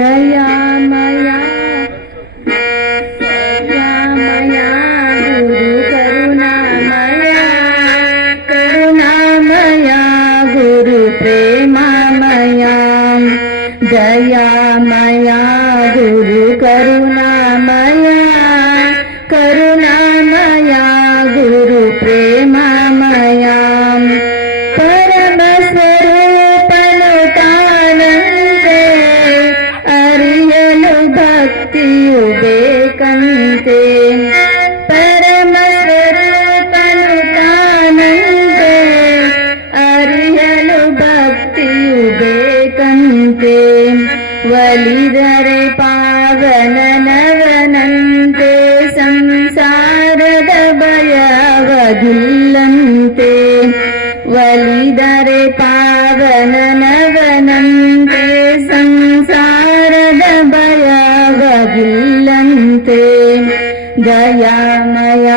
दयामया दयामया गुरु करुणामया करुणामया गुरु प्रेममया दयामया गुरु करुणामया करुणामया गुरु प्रेममया परम स्वरूपनु तानंते ಅರಿಯಲು ಭಕ್ತಿಯು ಬೇಕಂತೆ ಪರಮ ಸ್ವರೂಪನು ತಾನಂತೆ ಅರಿಯಲು ಭಕ್ತಿಯು ಬೇಕಂತೆ ಒಲಿದರೆ ಪಾವನನವನಂತೆ ಸಂಸಾರದ ಭಯವದಿಲ್ಲಂತೆ ಒಲಿದರೆ ಪಾವನನವನಂತೆ ಸಂಸಾರದ ಭಯವದಿಲ್ಲಂತೆ ದಯಾಮಯ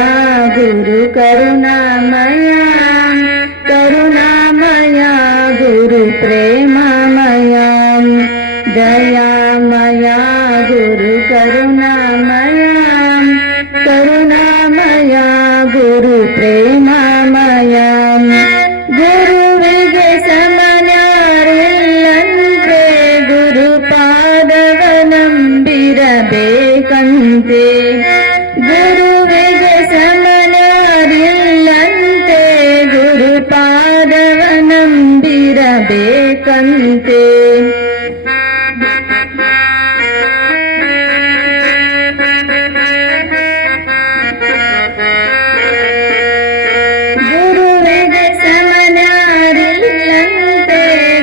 ಗುರು ಕರುಣಾಮಯ ಕರುಣಾಮಯ ಗುರು ಪ್ರೇಮಮಯ ದಯಾಮಯ ಗುರು ಕರುಣಾಮಯ ಕರುಣಾಮಯ ಗುರು ಪ್ರೇಮಮಯ ಗುರುವಿಗೆ ಸಮನಾರಿಲ್ಲಂತೆ ಗುರು ಪಾದವನಂಬಿರಬೇಕಂತೆ ಗುರುವಿಗೆ ಸಮನಾರಿಲ್ಲಂತೆ ಗುರು ಪಾದವನಂಬಿರಬೇಕಂತೆ ಗುರುವಿಗೆ ಸಮನಾರಿಲ್ಲಂತೆ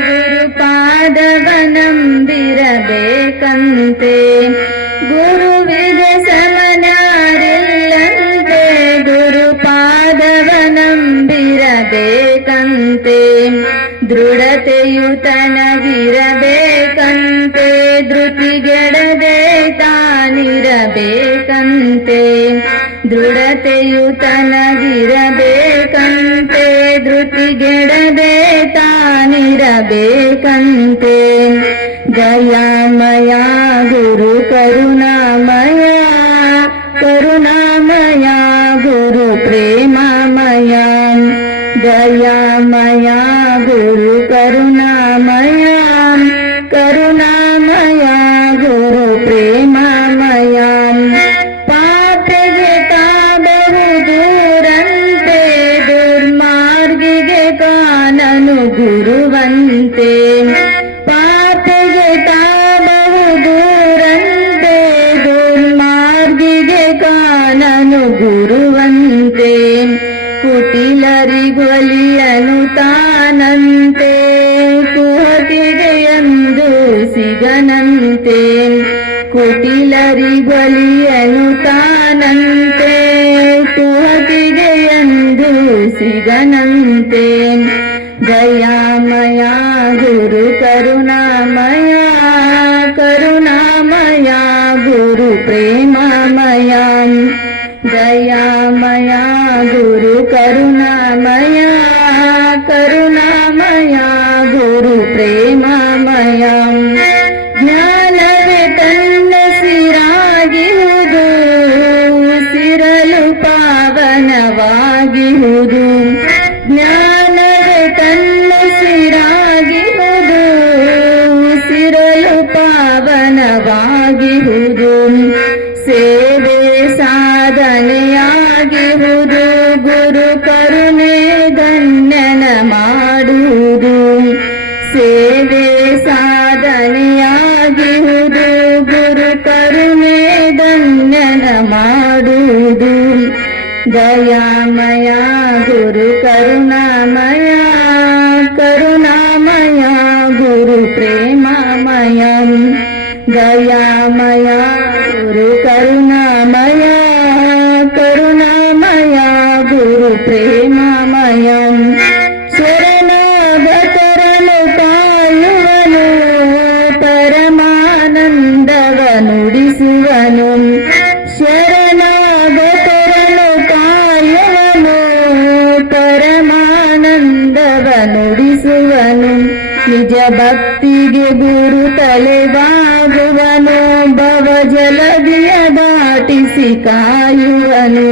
ಗುರು ಪಾದವನಂಬಿರಬೇಕಂತೆ ಗುರುವಿಗೆ ಸಮನಾರಿಲ್ಲಂತೆ ಗುರು ಪಾದವನಂಬಿರಬೇಕಂತೆ ದೃಢತೆಯು ತನಗಿರಬೇಕಂತೆ ಧೃತಿಗೆಡದೆ ತಾನಿರಬೇಕಂತೆ ದೃಢತೆಯು ತನಗಿರಬೇಕಂತೆ ಧೃತಿಗೆಡದೆ ತಾನಿರಬೇಕಂತೆ ದಯಾಮಯ ಗುರು ಕರುಣಾಮಯ ಕರುಣಾಮಯ ಗುರು ಪ್ರೇಮಮಯ ದಯಾಮಯ ಗುರು ಕರುಣಾಮಯ ಕರುಣಾಮಯ ಗುರು ಪ್ರೇಮಮಯ ಪಾಪಿಗೆ ತಾಬರು ದೂರಂತೆ ದುರ್ಮಾರ್ಗಿಗೆ ಕಾನನು ಗುರುವಂತೆ ಪಾಪಿಗೆ ತಾಬರು ದೂರಂತೆ ದುರ್ಮಾರ್ಗಿಗೆ ಕಾನನು ಗುರುವಂತೆ ಕುಟಿಲರಿಗೊಲಿಯನು ತಾನಂತೆ ಕುಹಕಿಗೆ ಎಂದು ಸಿಗನಂತೆ ಕುಟಿಲರಿಗೊಲಿಯನು ತಾನಂತೆ ಕುಹಕಿಗೆ ಎಂದು ಸಿಗನಂತೆ ದಯಾಮಯ ಗುರು ಕರುಣಾಮಯ ಕರುಣಾಮಯ ಗುರು ಪ್ರೇಮಮಯ ದಯಾಮಯ ಗುರು ಕರುಣಾಮಯ ಕರುಣಾಮಯ ಗುರು ಪ್ರೇಮಮಯ ಜ್ಞಾನವೇ ತನ್ನ ಸಿರಾಗಿಹುದು ಸಿರಲು ಪಾವನವಾಗಿಹುದು ಜ್ಞಾನವೇ ತನ್ನ ಸಿರಾಗಿಹುದು ಸಿರಲು ಪಾವನವಾಗಿಹುದು ಸೇವೆ ಸಾಧನೆಯಾಗಿಹುದು ಗುರು ಕರುಣೆ ಧನ್ಯನ ಮಾಡುವುದು ಸೇವೆ ಸಾಧನೆಯಾಗಿಹುದು ಗುರು ಕರುಣೆ ಧನ್ಯನ ಮಾಡುವುದು ದಯಾಮಯ ಗುರು ಕರುಣಾಮಯ ಕರುಣಾಮಯ ಗುರು ಪ್ರೇಮಮಯ ದಯಾಮಯ ಗುರು ಕರುಣಾಮಯ ಕರುಣಾಮಯ ಗುರು ಪ್ರೇಮಮಯಂ ಶರಣಾಗತರನು ಕಾಯುವನು ಪರಮಾನಂದವ ನುಡಿಸುವನು ಶರಣಾಗತರನು ಕಾಯುವನು ಪರಮಾನಂದವ ನುಡಿಸುವನು ನಿಜ ಭಕ್ತಿಗೆ ಗುರು ತಲೆಬಾಗುವನು ಭವ ಜಲದಿಯ ದಾಟಿಸಿ ಕಾಯುವನು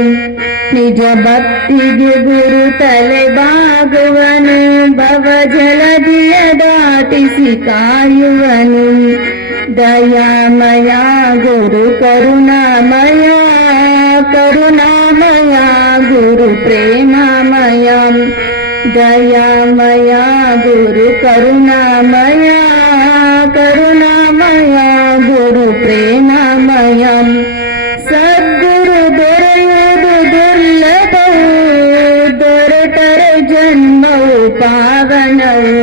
ನಿಜ ಭಕ್ತಿಗೆ ಗುರು ತಲೆಬಾಗುವನು ಭವ ಜಲದಿಯ ದಾಟಿಸಿ ಕಾಯುವನು ದಯಾಮಯ ಗುರು ಕರುಣಾಮಯ ಕರುಣಾಮಯ ಗುರು ಪ್ರೇಮಮಯ ದಯಾಮಯ ಗುರು ಕರುಣಾಮಯ ಕರುಣಾಮಯ ಗುರು ಪ್ರೇಮಮಯ ಸದ್ಗುರು ದೊರೆಯುವುದು ದುರ್ಲಭವು ದೊರೆತರೆ ಜನ್ಮವು ಪಾವನವು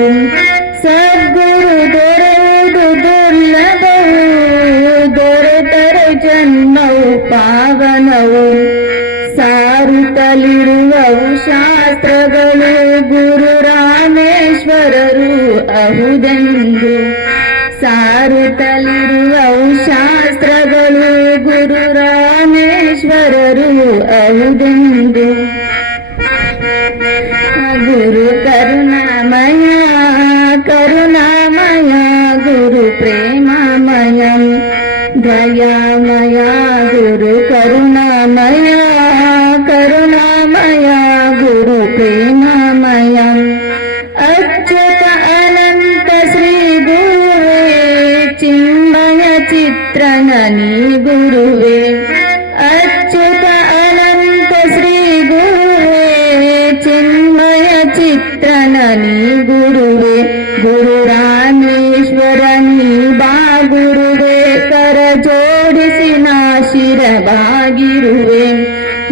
ಸದ್ಗುರು ದೊರೆಯುವುದು ದುರ್ಲಭವು ದೊರೆತರೆ ಜನ್ಮವು ಪಾವನವು ಸಾರುತ್ತಲಿರುವವು ಶಾಸ್ತ್ರಗಳು ಗುರು ರಾಮೇಶ್ವರರು ಅಹುದೆಂದು ಸಾರುತ್ತಲಿರುವವು ಶಾಸ್ತ್ರಗಳು ಗುರು ರಾಮೇಶ್ವರರು ಅಹುದೆಂದು ಗುರು ಕರುಣಾಮಯ ಕರುಣಾಮಯ ಗುರು ಪ್ರೇಮಮಯಂ ದಯಾಮಯ ಗುರು ಕರುಣಾಮಯ ಕರುಣಾಮಯ ಗುರು ಪ್ರೇಮಮಯಂ ಅಚ್ಯುತ ಅನಂತ ಶ್ರೀ ಗುರುವೇ ಚಿನ್ಮಯ ಚಿತ್ರನ ನೀ ಗುರುವೇ ಅಚ್ಯುತ ಅನಂತ ಶ್ರೀ ಗುರುವೇ ಚಿನ್ಮಯ ಚಿತ್ರನ ನೀ ಗುರುವೇ ಗುರು ರಾಮೇಶ್ವರ ನೀ ಬಾ ಗುರುವೇ ಕರ ಜೋಡಿಸಿ ನಾ ಶಿರಬಾಗಿರುವೆ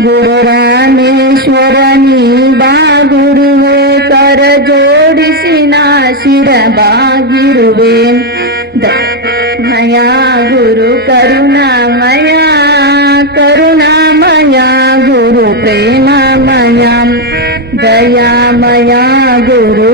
ಗುರು ರಾಮೇಶ್ವರ ನೀ ಬಾ ಗುರುವೇ ಕರ ಜೋಡಿಸಿ ನಾ ಶಿರಬಾಗಿರುವೆ ದಯಾಮಯ ಗುರು ಕರುಣಾಮಯ ಕರುಣಾಮಯ ಗುರು ಪ್ರೇಮಮಯ ದಯಾಮಯ ಗುರು